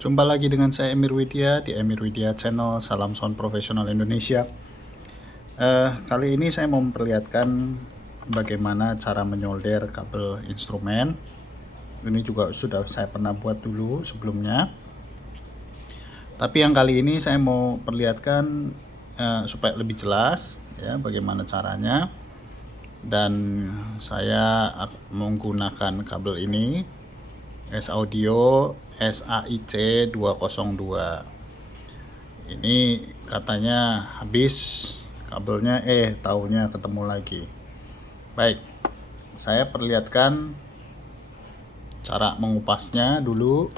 Jumpa lagi dengan saya Emir Widya di Emir Widya Channel. Salam sound profesional Indonesia. Kali ini saya mau memperlihatkan bagaimana cara menyolder kabel instrumen. Ini juga sudah saya pernah buat dulu sebelumnya. Tapi yang kali ini saya mau perlihatkan supaya lebih jelas ya bagaimana caranya. Dan saya menggunakan kabel ini S-Audio SAIC 202. Ini katanya habis kabelnya, taunya ketemu lagi. Baik, saya perlihatkan cara mengupasnya dulu.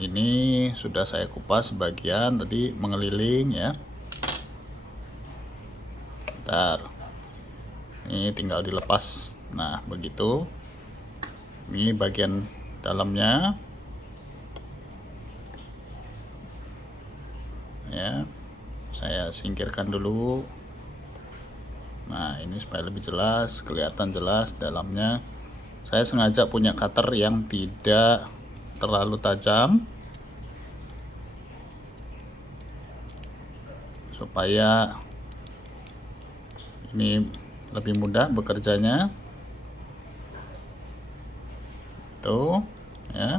Ini sudah saya kupas sebagian tadi mengeliling ya. Bentar, ini tinggal dilepas. Nah begitu, ini bagian dalamnya ya, saya singkirkan dulu. Nah ini supaya lebih jelas, kelihatan jelas dalamnya. Saya sengaja punya cutter yang tidak terlalu tajam supaya ini lebih mudah bekerjanya. Tuh ya.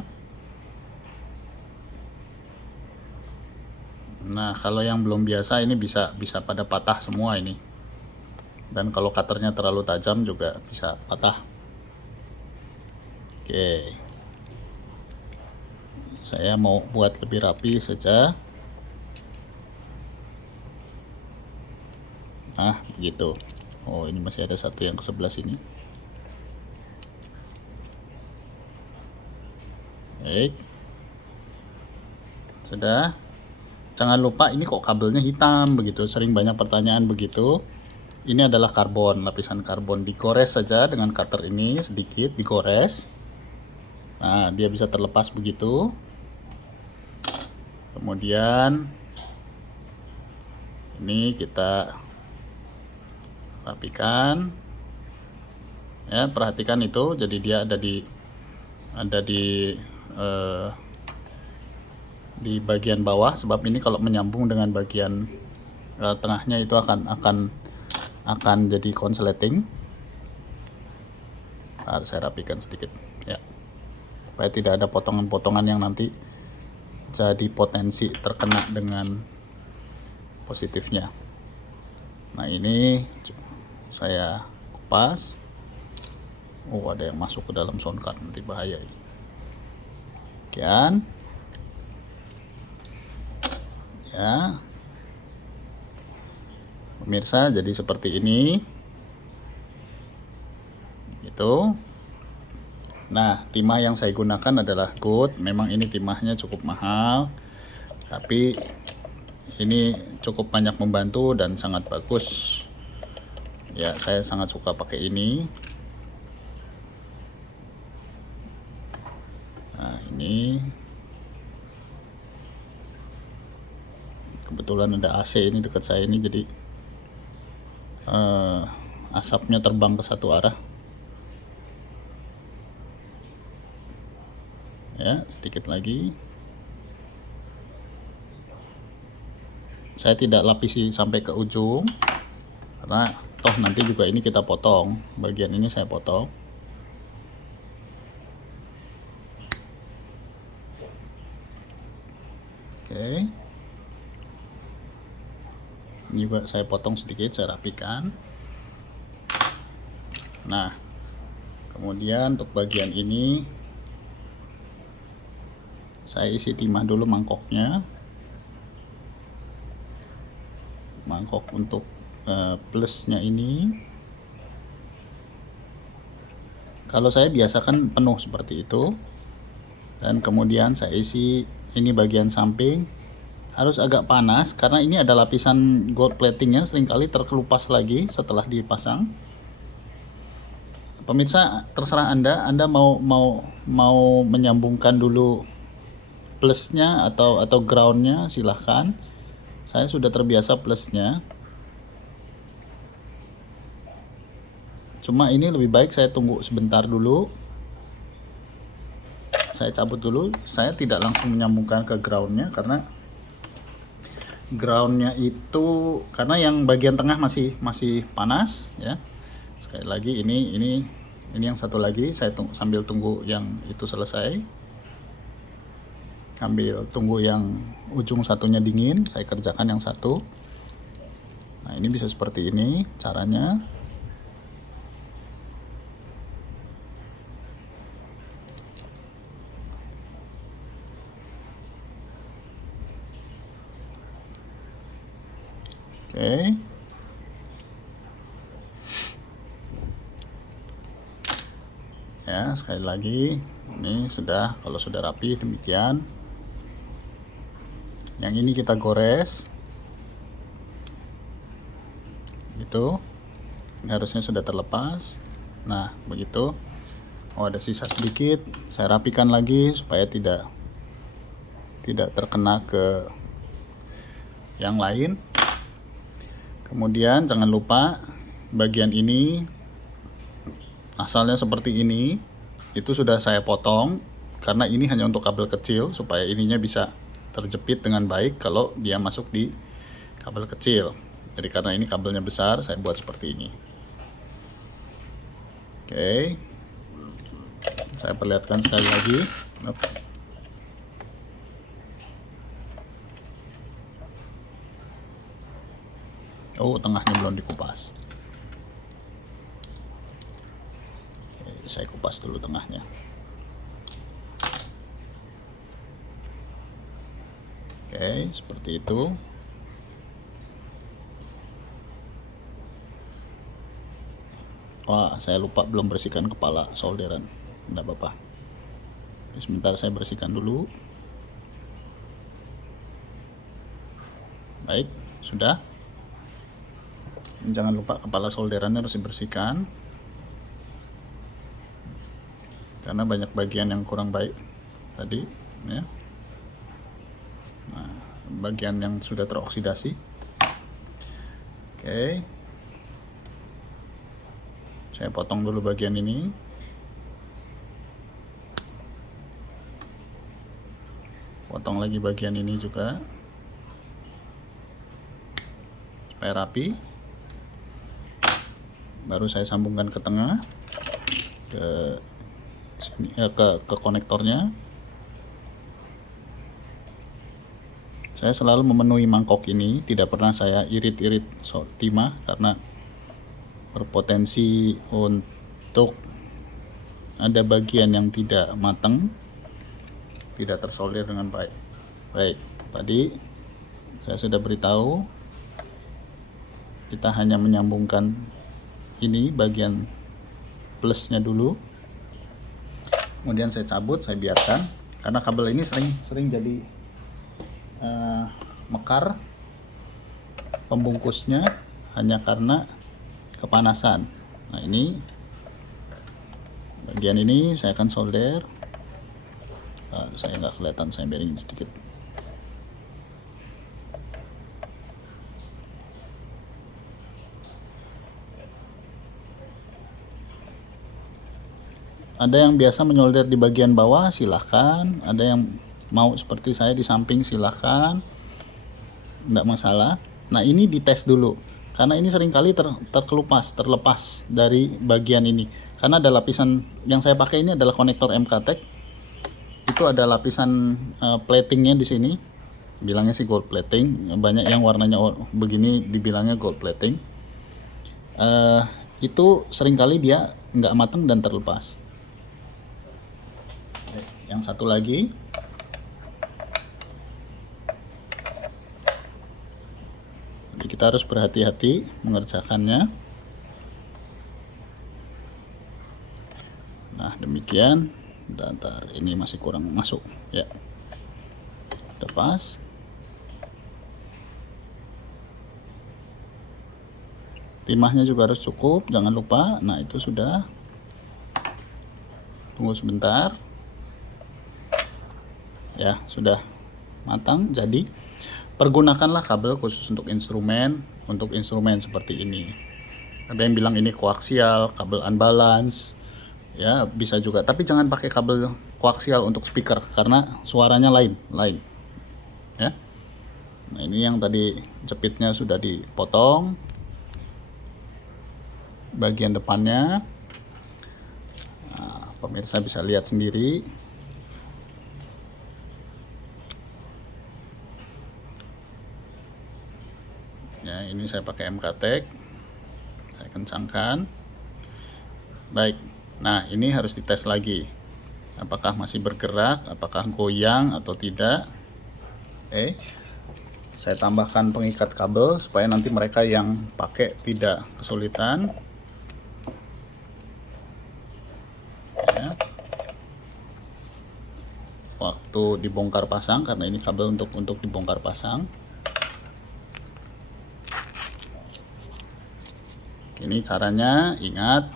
Nah kalau yang belum biasa ini bisa pada patah semua ini. Dan kalau cutternya terlalu tajam juga bisa patah. Oke, saya mau buat lebih rapi saja. Nah begitu. Oh ini masih ada satu yang ke sebelah sini. Baik, sudah. Jangan lupa ini kok kabelnya hitam begitu, sering banyak pertanyaan begitu. Ini adalah karbon, lapisan karbon. Digores saja dengan cutter ini, sedikit digores. Nah dia bisa terlepas begitu. Kemudian ini kita rapikan ya, perhatikan itu, jadi dia ada di bagian bawah, sebab ini kalau menyambung dengan bagian tengahnya itu akan jadi konsleting. Harus saya rapikan sedikit ya, supaya tidak ada potongan-potongan yang nanti jadi potensi terkena dengan positifnya. Nah ini saya kupas. Oh ada yang masuk ke dalam sound card, nanti bahaya ini. Sekian ya pemirsa, jadi seperti ini gitu. Nah timah yang saya gunakan adalah Good. Memang ini timahnya cukup mahal, tapi ini cukup banyak membantu dan sangat bagus ya. Saya sangat suka pakai ini. Nah ini kebetulan ada AC ini dekat saya ini, jadi asapnya terbang ke satu arah ya. Sedikit lagi, saya tidak lapisi sampai ke ujung karena toh nanti juga ini kita potong, bagian ini saya potong. Oke, ini juga saya potong sedikit, saya rapikan. Nah kemudian untuk bagian ini saya isi timah dulu mangkoknya, mangkok untuk plusnya ini. Kalau saya biasakan penuh seperti itu, dan kemudian saya isi ini bagian samping. Harus agak panas karena ini ada lapisan gold platingnya, seringkali terkelupas lagi setelah dipasang. Pemirsa terserah Anda mau menyambungkan dulu plusnya atau groundnya, silahkan. Saya sudah terbiasa plusnya. Cuma ini lebih baik saya tunggu sebentar dulu saya cabut dulu. Saya tidak langsung menyambungkan ke groundnya karena groundnya itu karena yang bagian tengah masih panas ya. Sekali lagi ini yang satu lagi saya sambil tunggu yang itu selesai, sambil tunggu yang ujung satunya dingin, saya kerjakan yang satu. Nah, ini bisa seperti ini caranya. Oke. Ya, sekali lagi ini sudah, kalau sudah rapi demikian. Yang ini kita gores. Gitu. Ini harusnya sudah terlepas. Nah, begitu. Oh, ada sisa sedikit. Saya rapikan lagi supaya tidak terkena ke yang lain. Kemudian jangan lupa bagian ini asalnya seperti ini, itu sudah saya potong karena ini hanya untuk kabel kecil supaya ininya bisa terjepit dengan baik kalau dia masuk di kabel kecil. Jadi karena ini kabelnya besar, saya buat seperti ini. Oke, saya perlihatkan sekali lagi. Oh, tengahnya belum dikupas. Saya kupas dulu tengahnya. Oke, seperti itu. Wah, saya lupa belum bersihkan kepala solderan. Tidak apa-apa. Sebentar saya bersihkan dulu. Baik, sudah. Jangan lupa kepala solderannya harus dibersihkan. Karena banyak bagian yang kurang baik tadi ya. Nah, bagian yang sudah teroksidasi. Oke, saya potong dulu bagian ini. Potong lagi bagian ini juga supaya rapi. Baru saya sambungkan ke tengah, ke sini, ke konektornya. Saya selalu memenuhi mangkok ini, tidak pernah saya irit-irit timah karena berpotensi untuk ada bagian yang tidak matang, tidak tersolder dengan baik. Baik, tadi saya sudah beritahu kita hanya menyambungkan ini bagian plusnya dulu. Kemudian saya cabut, saya biarkan karena kabel ini sering jadi mekar pembungkusnya hanya karena kepanasan. Nah, ini bagian ini saya akan solder. Saya nggak kelihatan, saya bearing sedikit. Ada yang biasa menyolder di bagian bawah, silahkan. Ada yang mau seperti saya di samping, silahkan, enggak masalah. Nah, ini dites dulu karena ini seringkali terlepas dari bagian ini karena ada lapisan. Yang saya pakai ini adalah konektor MKTech. Itu ada lapisan platingnya di sini, bilangnya sih gold plating. Banyak yang warnanya begini dibilangnya gold plating. Itu seringkali dia nggak matang dan terlepas. Yang satu lagi, jadi kita harus berhati-hati mengerjakannya. Nah, demikian. Bentar, ini masih kurang masuk ya. Udah pas. Timahnya juga harus cukup, jangan lupa. Nah, itu sudah. Tunggu sebentar. Ya, sudah matang. Jadi pergunakanlah kabel khusus untuk instrumen seperti ini. Ada yang bilang ini koaksial, kabel unbalance Ya bisa juga, tapi jangan pakai kabel koaksial untuk speaker karena suaranya lain ya. Nah, ini yang tadi jepitnya sudah dipotong bagian depannya. Nah, pemirsa bisa lihat sendiri. Ya, ini saya pakai MKTek, saya kencangkan. Baik, nah ini harus dites lagi, apakah masih bergerak, apakah goyang atau tidak. Saya tambahkan pengikat kabel supaya nanti mereka yang pakai tidak kesulitan ya. Waktu dibongkar pasang, karena ini kabel untuk dibongkar pasang. Ini caranya, ingat,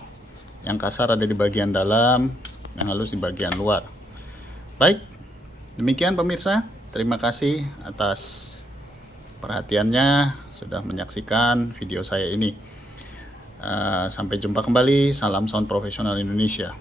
yang kasar ada di bagian dalam, yang halus di bagian luar. Baik, demikian pemirsa. Terima kasih atas perhatiannya, sudah menyaksikan video saya ini. Sampai jumpa kembali. Salam sound profesional Indonesia.